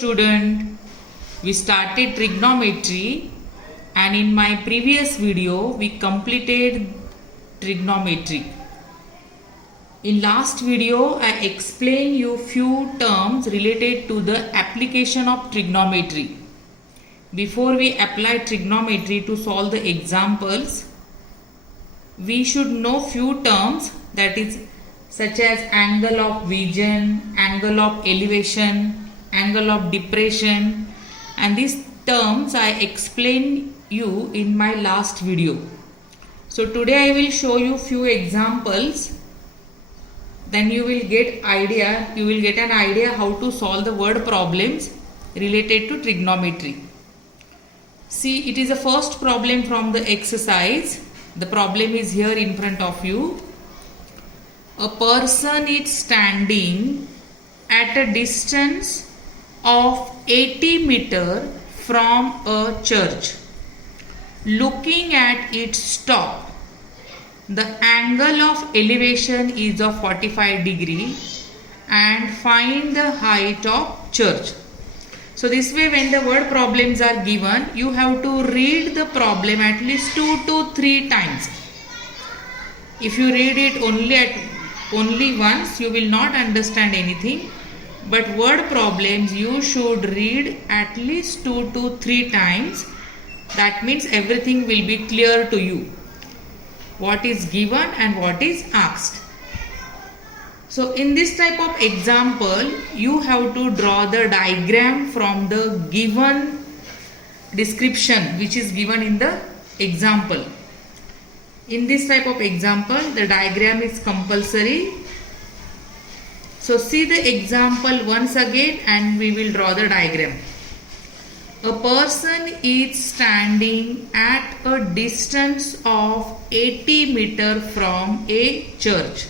student, we started trigonometry and in my previous video we completed trigonometry. In last video I explained you few terms related to the application of trigonometry. Before we apply trigonometry to solve the examples, we should know few terms, that is such as angle of vision, angle of elevation, angle of depression, and these terms I explained you in my last video. So today I will show you few examples, then you will get an idea how to solve the word problems related to trigonometry. See, it is the first problem from the exercise. The problem is here in front of you. A person is standing at a distance of 80 meters from a church. Looking at its top, the angle of elevation is of 45 degrees and find the height of church. So this way, when the word problems are given, you have to read the problem at least 2 to 3 times. If you read it only once, you will not understand anything. But word problems you should read at least 2 to 3 times. That means everything will be clear to you. What is given and what is asked. So in this type of example, you have to draw the diagram from the given description which is given in the example. In this type of example, the diagram is compulsory. So see the example once again and we will draw the diagram. A person is standing at a distance of 80 meters from a church.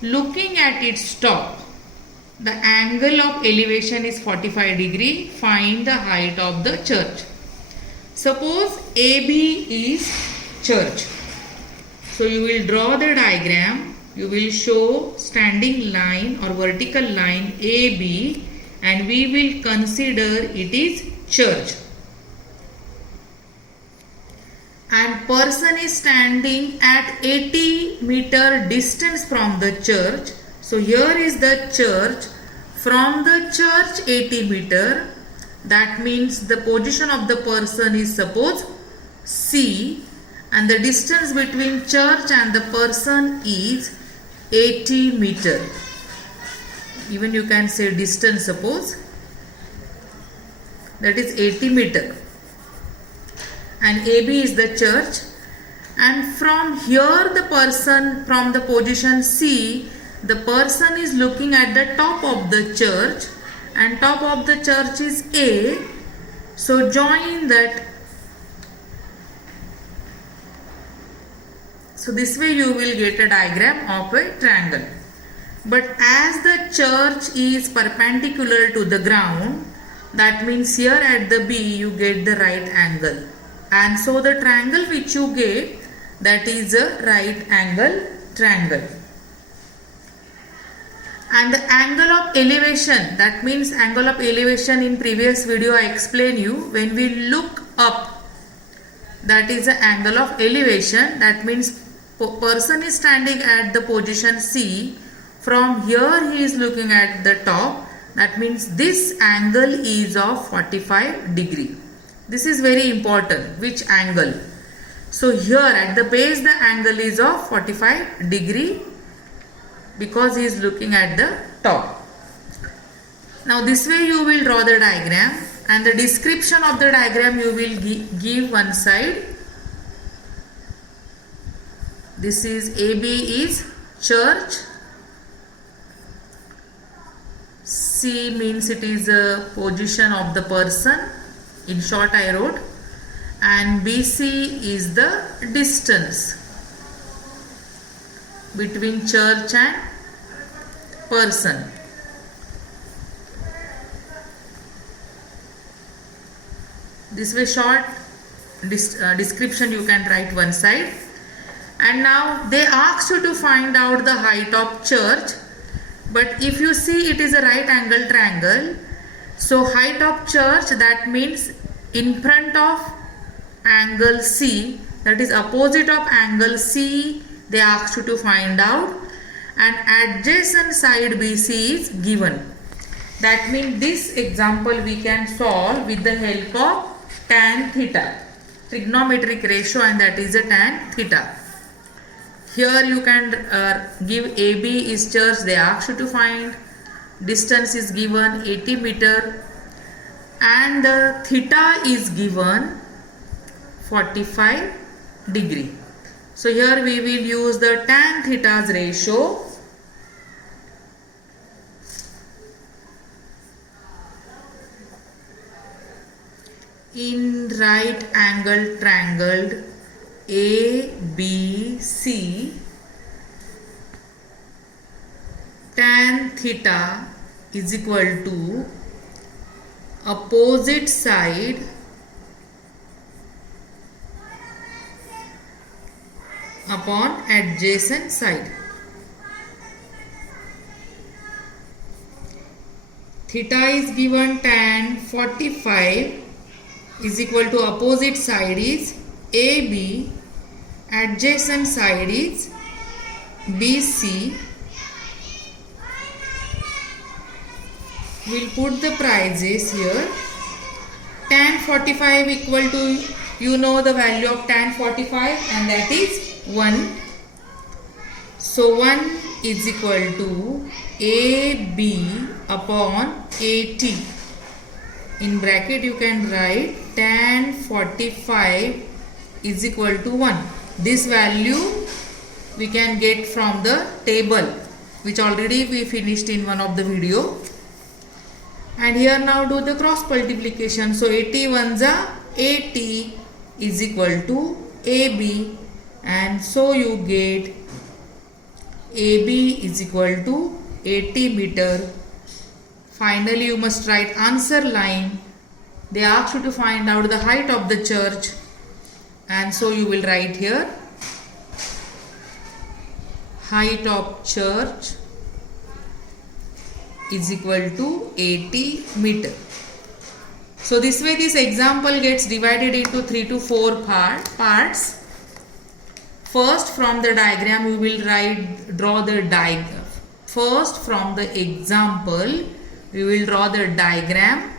Looking at its top, the angle of elevation is 45 degrees. Find the height of the church. Suppose AB is church. So you will draw the diagram. You will show standing line or vertical line AB and we will consider it is church. And person is standing at 80 meter distance from the church. So here is the church. From the church 80 meter. That means the position of the person is suppose C. And the distance between church and the person is 80 meter. Even you can say distance suppose. That is 80 meter. And AB is the church. And from here the person, from the position C, the person is looking at the top of the church. And top of the church is A. So join that. So this way you will get a diagram of a triangle. But as the church is perpendicular to the ground, that means here at the B you get the right angle. And so the triangle which you get, that is a right angle triangle. And the angle of elevation, that means angle of elevation in previous video I explained you. When we look up, that is the angle of elevation. That means person is standing at the position C. From here he is looking at the top. That means this angle is of 45 degree. This is very important. Which angle? So here at the base the angle is of 45 degree because he is looking at the top. Now this way you will draw the diagram and the description of the diagram you will give one side. This is AB is church. C means it is a position of the person. In short I wrote. And BC is the distance between church and person. This way short description you can write one side. And now they asked you to find out the height of church. But if you see it is a right angle triangle, So height of church, that means in front of angle C, that is opposite of angle C, they asked you to find out, and adjacent side BC is given. That means this example we can solve with the help of tan theta, trigonometric ratio, and that is a tan theta. Here you can give AB is church, they asked you to find. Distance is given 80 meter and the theta is given 45 degree. So here we will use the tan theta's ratio. In right angle triangle ABC, tan theta is equal to opposite side upon adjacent side. Theta is given tan 45 is equal to opposite side is AB, adjacent side is BC. We'll put the prices here. Tan 45 equal to, you know the value of tan 45, and that is 1. So 1 is equal to AB upon AT. In bracket you can write tan 45 is equal to 1. This value we can get from the table which already we finished in one of the video. And here now do the cross multiplication. So 81 is 80 is equal to AB, and so you get AB is equal to 80 meter. Finally you must write answer line. They ask you to find out the height of the church, and so you will write here height of church is equal to 80 meter. So this way this example gets divided into 3 to 4 parts. First, from the diagram we will draw the diagram. First, from the example we will draw the diagram.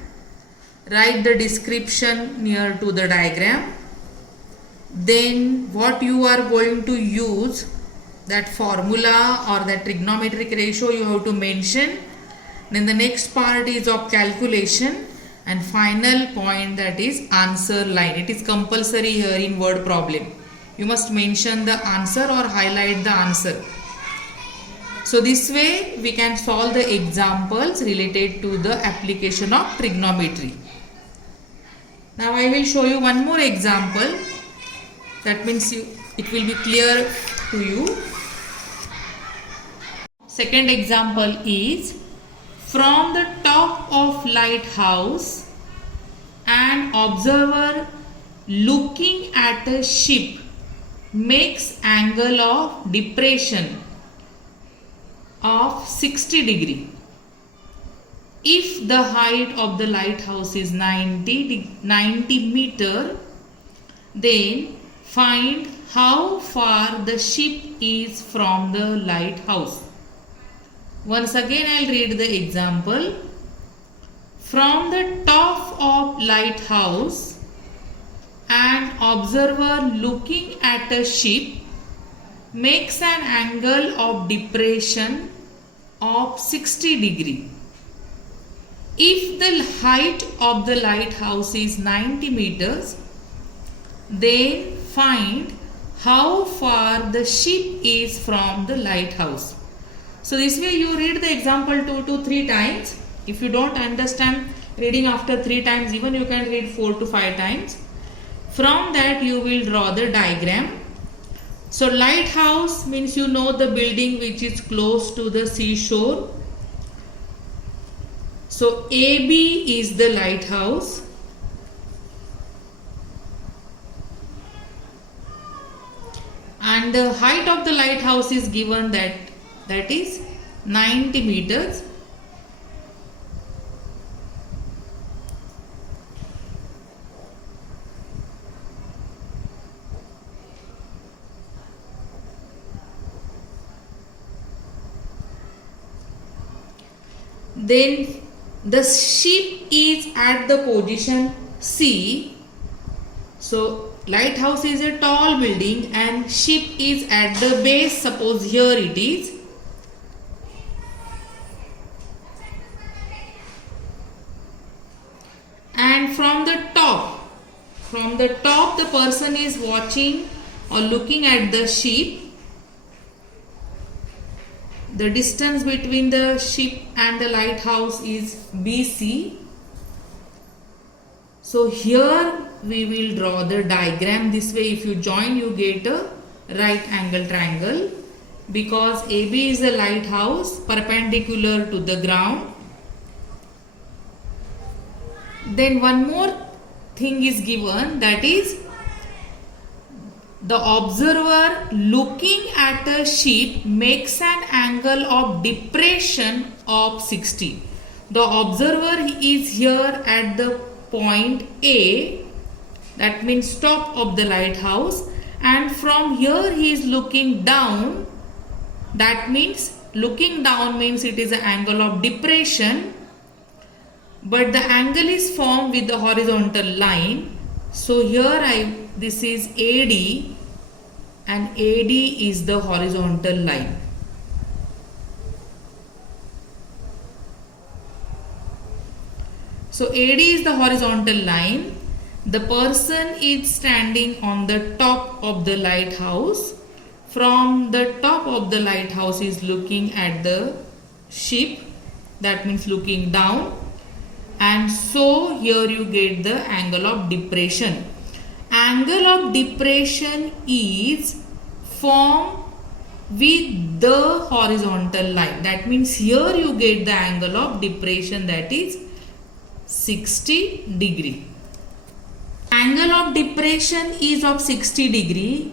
Write the description near to the diagram. Then what you are going to use, that formula or that trigonometric ratio you have to mention. Then the next part is of calculation, and final point, that is answer line. It is compulsory here in word problem. You must mention the answer or highlight the answer. So this way we can solve the examples related to the application of trigonometry. Now I will show you one more example. That means it will be clear to you. Second example is, from the top of lighthouse, an observer looking at a ship makes angle of depression of 60 degree. If the height of the lighthouse is 90 meter, then find how far the ship is from the lighthouse. Once again I will read the example. From the top of lighthouse, an observer looking at a ship makes an angle of depression of 60 degree. If the height of the lighthouse is 90 meters, then find how far the ship is from the lighthouse. So this way you read the example 2 to 3 times. If you don't understand reading after 3 times, even you can read 4 to 5 times. From that you will draw the diagram. So lighthouse means you know the building which is close to the seashore. So AB is the lighthouse. And the height of the lighthouse is given that is 90 meters. then the ship is at the position C. So lighthouse is a tall building and ship is at the base. Suppose here it is. And from the top the person is watching or looking at the ship. The distance between the ship and the lighthouse is BC. So here we will draw the diagram this way. If you join, you get a right angle triangle, because AB is the lighthouse perpendicular to the ground. Then one more thing is given, that is the observer looking at a ship makes an angle of depression of 60. The observer is here at the point A, that means top of the lighthouse, and from here he is looking down. That means looking down means it is an angle of depression, but the angle is formed with the horizontal line. So here this is AD, and AD is the horizontal line. So AD is the horizontal line. The person is standing on the top of the lighthouse. From the top of the lighthouse is looking at the ship, that means looking down, and so here you get the angle of depression. Angle of depression is formed with the horizontal line. That means here you get the angle of depression, that is 60 degree. Angle of depression is of 60 degree,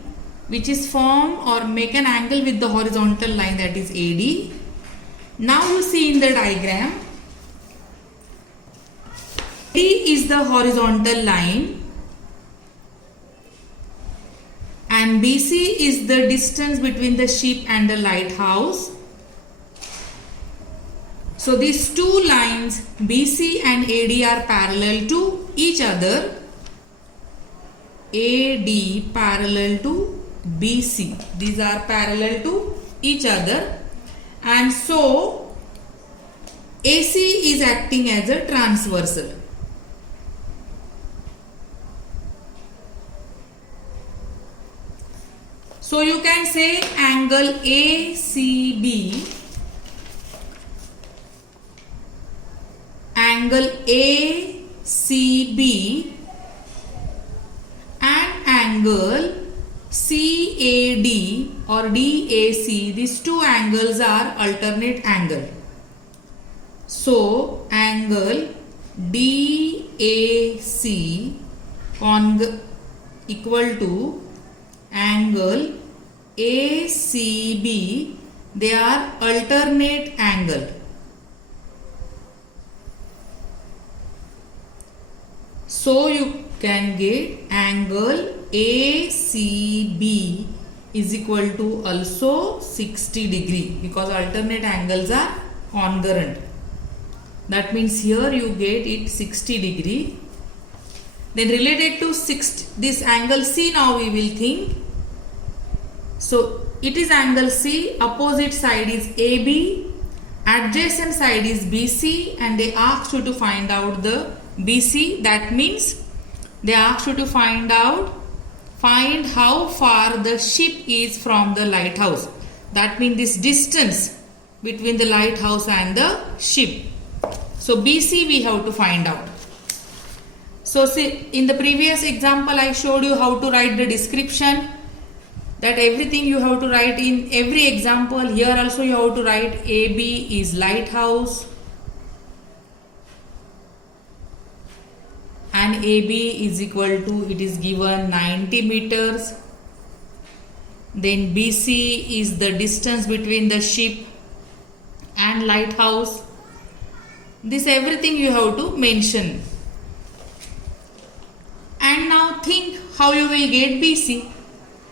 which is formed or make an angle with the horizontal line, that is AD. Now you see in the diagram, AD is the horizontal line and BC is the distance between the ship and the lighthouse. So these two lines BC and AD are parallel to each other. AD parallel to BC. These are parallel to each other, and so AC is acting as a transversal. So you can say angle ACB, angle ACB and angle CAD or DAC, these two angles are alternate angle. So angle DAC equal to angle ACB, they are alternate angle. So you can get angle ACB is equal to also 60 degree, because alternate angles are congruent. That means here you get it 60 degree. Then related to this angle C, now we will think. So it is angle C, opposite side is AB, adjacent side is BC, and they asked you to find out the BC. That means they asked you to find how far the ship is from the lighthouse. That means this distance between the lighthouse and the ship. So BC we have to find out. So see, in the previous example I showed you how to write the description, that everything you have to write in every example. Here also you have to write AB is lighthouse and AB is equal to, it is given 90 meters. Then BC is the distance between the ship and lighthouse. This everything you have to mention. And now think how you will get BC.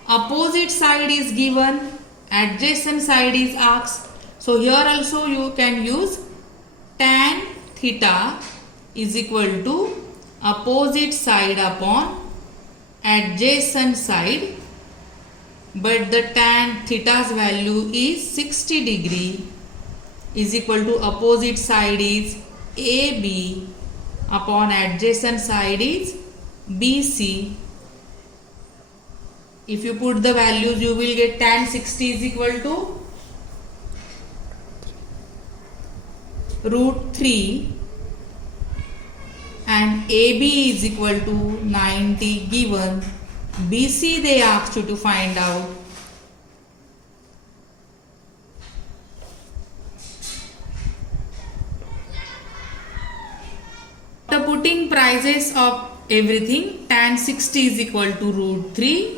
Opposite side is given, adjacent side is asked. So here also you can use tan theta is equal to opposite side upon adjacent side, but the tan theta's value is 60 degree is equal to opposite side is AB upon adjacent side is BC. If you put the values, you will get tan 60 is equal to root 3 and AB is equal to 90 given. BC they asked you to find out. After putting prices of everything, tan 60 is equal to root 3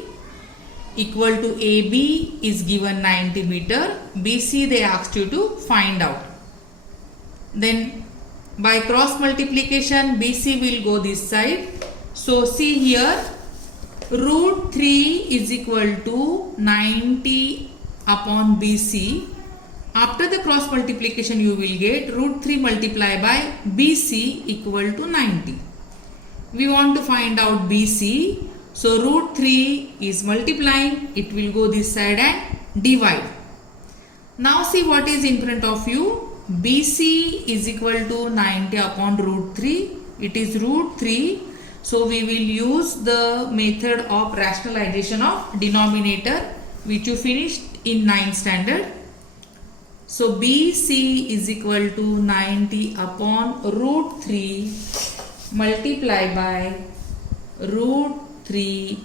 equal to AB is given 90 meter. BC they asked you to find out. Then by cross multiplication BC will go this side. So see here, root 3 is equal to 90 upon BC. After the cross multiplication you will get root 3 multiplied by BC equal to 90. We want to find out BC. So root 3 is multiplying, it will go this side and divide. Now see what is in front of you. BC is equal to 90 upon root 3. It is root 3. So we will use the method of rationalization of denominator which you finished in 9th standard. So BC is equal to 90 upon root 3 multiplied by root 3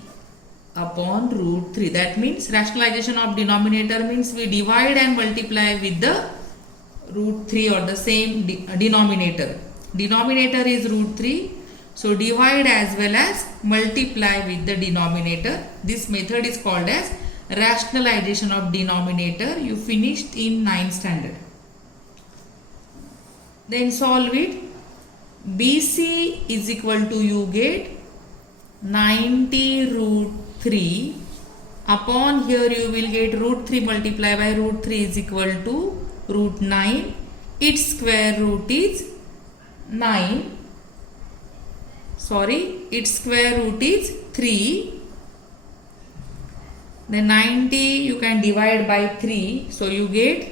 upon root 3. That means rationalization of denominator means we divide and multiply with the root 3 or the same denominator. Denominator is root 3. So divide as well as multiply with the denominator. This method is called as rationalization of denominator. You finished in 9th standard. Then solve it. BC is equal to, you get 90 root 3 upon, here you will get root 3 multiplied by root 3 is equal to root 9. Its square root is 9. Its square root is 3. Then 90 you can divide by 3. So you get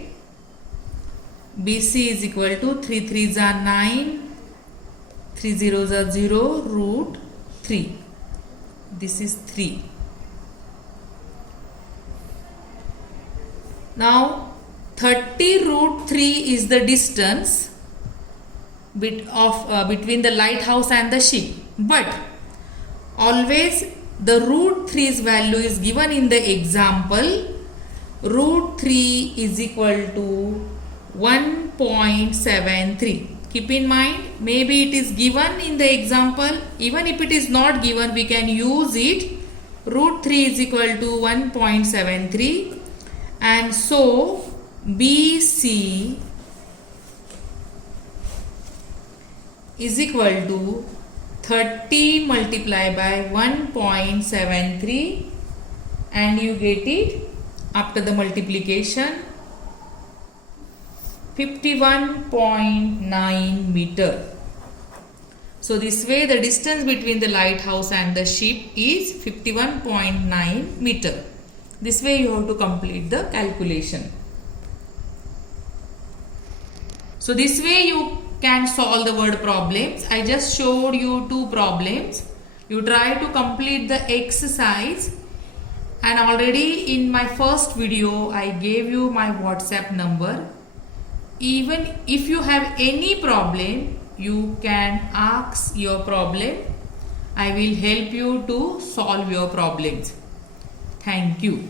BC is equal to 3 3s are 9, 3 zeros are 0, root 3. This is 3. Now 30 root 3 is the distance between the lighthouse and the ship. But always the root 3's value is given in the example. Root 3 is equal to 1.73. Keep in mind, maybe it is given in the example. Even if it is not given, we can use it. Root 3 is equal to 1.73. And so BC is equal to 30 multiplied by 1.73, and you get it after the multiplication 51.9 meter. So this way the distance between the lighthouse and the ship is 51.9 meter. This way you have to complete the calculation. So this way you can solve the word problems. I just showed you 2 problems. You try to complete the exercise, and already in my first video I gave you my WhatsApp number. Even if you have any problem, you can ask your problem. I will help you to solve your problems. Thank you.